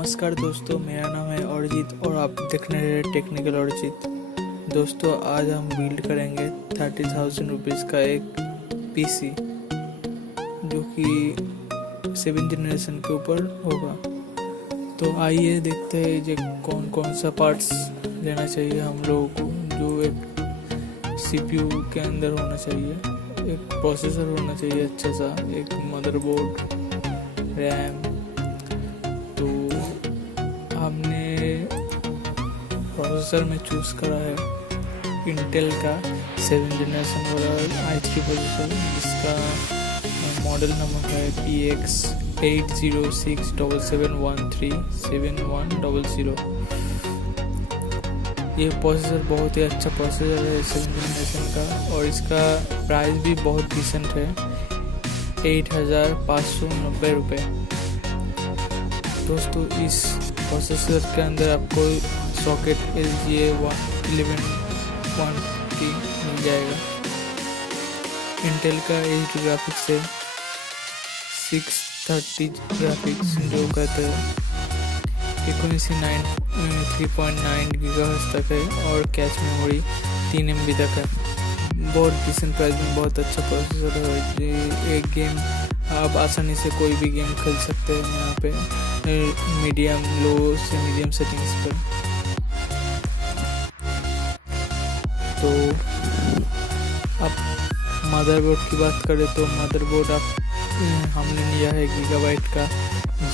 नमस्कार दोस्तों, मेरा नाम है अरिजीत और आप देख रहे हैं टेक्निकल अरिजीत। दोस्तों, आज हम बिल्ड करेंगे 30,000 रुपीज़ का एक पीसी जो कि 7th जनरेशन के ऊपर होगा। तो आइए देखते हैं जो कौन कौन सा पार्ट्स लेना चाहिए हम लोगों को। जो एक सीपीयू के अंदर होना चाहिए, एक प्रोसेसर होना चाहिए अच्छा सा, एक मदरबोर्ड, रैम। तो हमने प्रोसेसर में चूज़ करा है इंटेल का 7th जनरेशन वाला i3 प्रोसेसर, जिसका मॉडल नंबर है PX 806777137100। ये प्रोसेसर बहुत ही अच्छा प्रोसेसर है 7th जनरेशन का, और इसका प्राइस भी बहुत डिसेंट है, 8,590 रुपये। दोस्तों, इस प्रोसेसर के अंदर आपको सॉकेट LGA 1150 मिल जाएगा। इंटेल का एच ग्राफिक्स है 630 ग्राफिक्स जो कहते हैं, फ्रीक्वेंसी 3.9 GHz तक है, और कैश मेमोरी 3 MB तक है। बहुत डिसेंट प्राइस में बहुत अच्छा प्रोसेसर है। एक गेम आप आसानी से कोई भी गेम खेल सकते हैं यहाँ पे मीडियम लो से मीडियम सेटिंग्स पर। तो अब मदरबोर्ड की बात करें तो मदरबोर्ड हमने लिया है गीगाबाइट का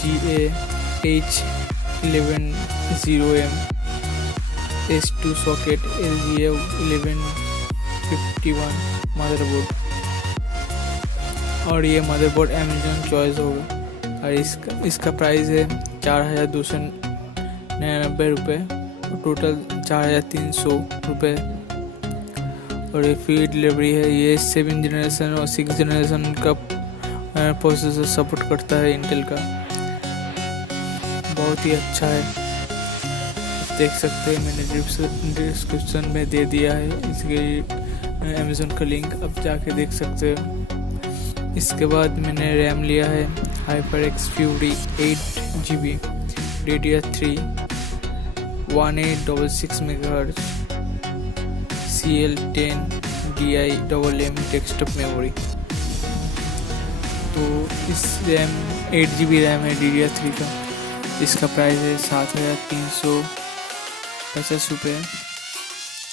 GA-H1100M S2 socket LGA 1151 motherboard, और ये मदरबोर्ड अमेजोन चॉइस होगा। और इसका प्राइस है 4,299 रुपये, टोटल 4,300 रुपये। और ये फ्री डिलीवरी है। ये 7th जनरेशन और 6th जनरेशन का प्रोसेसर सपोर्ट करता है इंटेल का, बहुत ही अच्छा है। देख सकते हैं, मैंने डिस्क्रिप्शन में दे दिया है इसके अमेजोन का लिंक, अब जाके देख सकते हो। इसके बाद मैंने रैम लिया है HyperX Fury 8GB DDR3 1866 MHz CL10 DIMM desktop memory. तो इस रैम 8GB रैम है DDR3 का। इसका प्राइस है 7,350 रुपये।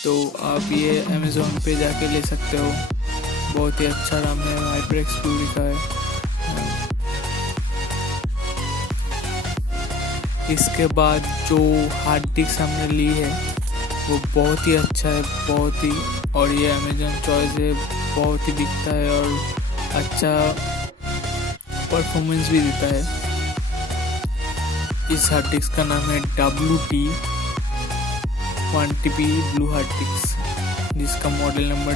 तो आप ये अमेज़ोन पे जाके ले सकते हो, बहुत ही अच्छा रैम है, HyperX Fury का है। इसके बाद जो हार्ड डिस्क हमने ली है वो बहुत ही अच्छा है, बहुत ही, और ये अमेजोन चॉइस है, बहुत ही दिखता है और अच्छा परफॉर्मेंस भी देता है। इस हार्ड डिस्क का नाम है WD1TB ब्लू हार्ड डिस्क, जिसका मॉडल नंबर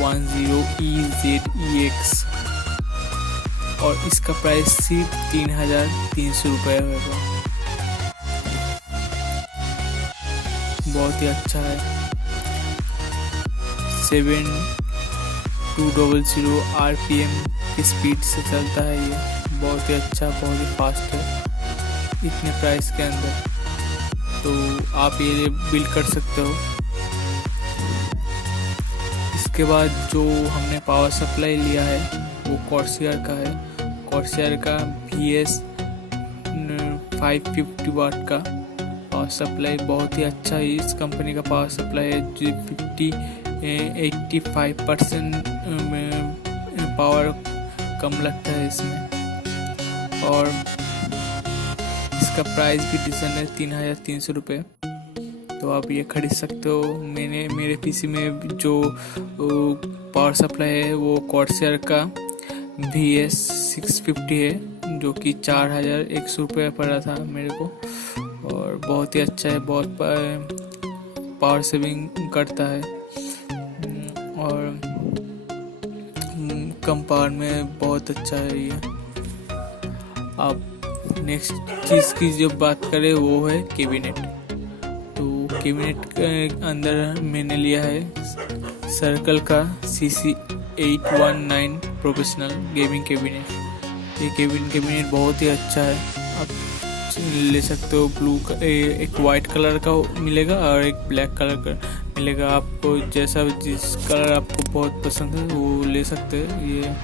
WD10EZEX, और इसका प्राइस सिर्फ 3,300 रुपये होगा। बहुत ही अच्छा है। 7200 RPM की स्पीड से चलता है ये, बहुत ही अच्छा, बहुत ही फास्ट है इतने प्राइस के अंदर। तो आप ये बिल्ड कर सकते हो। इसके बाद जो हमने पावर सप्लाई लिया है वो कॉर्सियर का है, कॉर्सियर का VS 550 वाट का पावर सप्लाई, बहुत ही अच्छा है। इस कंपनी का पावर सप्लाई है जो 85% पावर कम लगता है इसमें, और इसका प्राइस भी डिसेंट है 3,300 रुपये। तो आप ये खरीद सकते हो। मेरे पीसी में जो पावर सप्लाई है वो कॉर्सियर का VS 650 है, जो कि 4,100 रुपये पड़ा था मेरे को, और बहुत ही अच्छा है, बहुत पावर सेविंग करता है, और कम पावर में बहुत अच्छा है ये। अब नेक्स्ट चीज़ की जो बात करें वो है कैबिनेट। तो कैबिनेट के अंदर मैंने लिया है सर्कल का CC819 प्रोफेशनल गेमिंग कैबिनेट। ये गेमिंग कैबिनेट बहुत ही अच्छा है। अब ले सकते हो। एक वाइट कलर का मिलेगा और एक ब्लैक कलर का मिलेगा। आपको जैसा जिस कलर आपको बहुत पसंद है वो ले सकते हैं ये।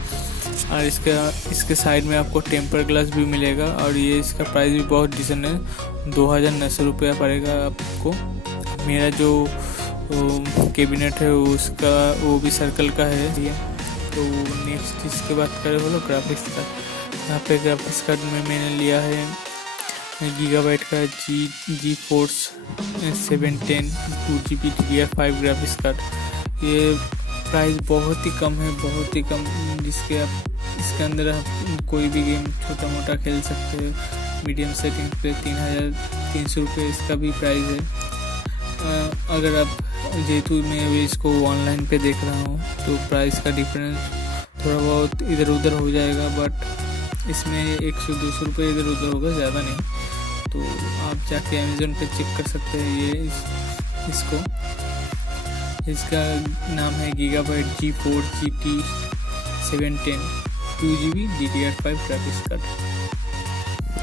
और इसके साइड में आपको टेम्पर ग्लास भी मिलेगा और ये इसका प्राइस भी बहुत डिसेंट है, 2,900 रुपया पड़ेगा आपको। मेरा जो कैबिनेट है उसका वो भी सर्कल का है ये। तो नेक्स्ट इसके बात करें बोलो ग्राफिक्स कार्ड। यहाँ पे ग्राफिक्स कार्ड में मैंने लिया है गीगाबाइट का GeForce 710 2GB DDR5 graphics card. ये प्राइस बहुत ही कम है, बहुत ही कम, जिसके आप इसके अंदर आप कोई भी गेम छोटा मोटा खेल सकते हैं। मीडियम सेटिंग पे 3,300 रुपये इसका भी प्राइस है। अगर आप जेतु में भी इसको ऑनलाइन पे देख रहा हूँ तो प्राइस का डिफरेंस थोड़ा बहुत इधर उधर हो जाएगा, बट इसमें 100-200 रुपये इधर उधर होगा, ज़्यादा नहीं। तो आप जाके अमेज़न पे चेक कर सकते हैं ये इसको। इसका नाम है gigabyte GeForce GT 710 2GB DDR5 graphics card.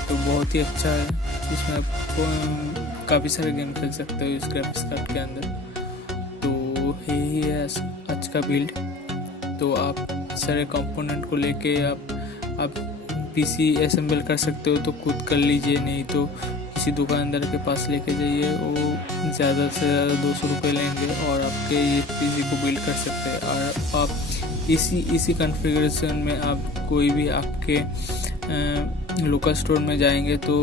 तो बहुत ही अच्छा है, इसमें आप काफ़ी सारे गेम खेल सकते हो इस ग्राफिक्स कार्ड के अंदर। तो यही है आज का बिल्ड। तो आप सारे कंपोनेंट को लेके आप पीसी असेंबल कर सकते हो तो खुद कर लीजिए, नहीं तो किसी दुकानदार के पास लेके जाइए, वो ज़्यादा से ज़्यादा 200 रुपये लेंगे और आपके ये पीसी को बिल्ड कर सकते हैं। और आप इसी कॉन्फ़िगरेशन में आप कोई भी आपके लोकल स्टोर में जाएंगे तो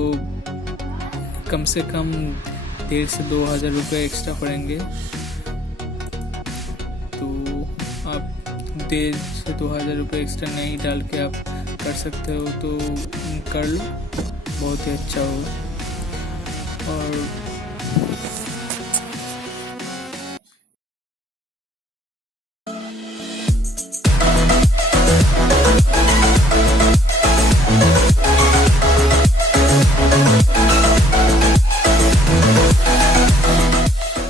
कम से कम 1,500 से 2,000 रुपये एक्स्ट्रा पड़ेंगे। तो आप 1,500 से 2,000 रुपये एक्स्ट्रा नहीं डाल के आप कर सकते हो तो कर लो, बहुत ही अच्छा हो। और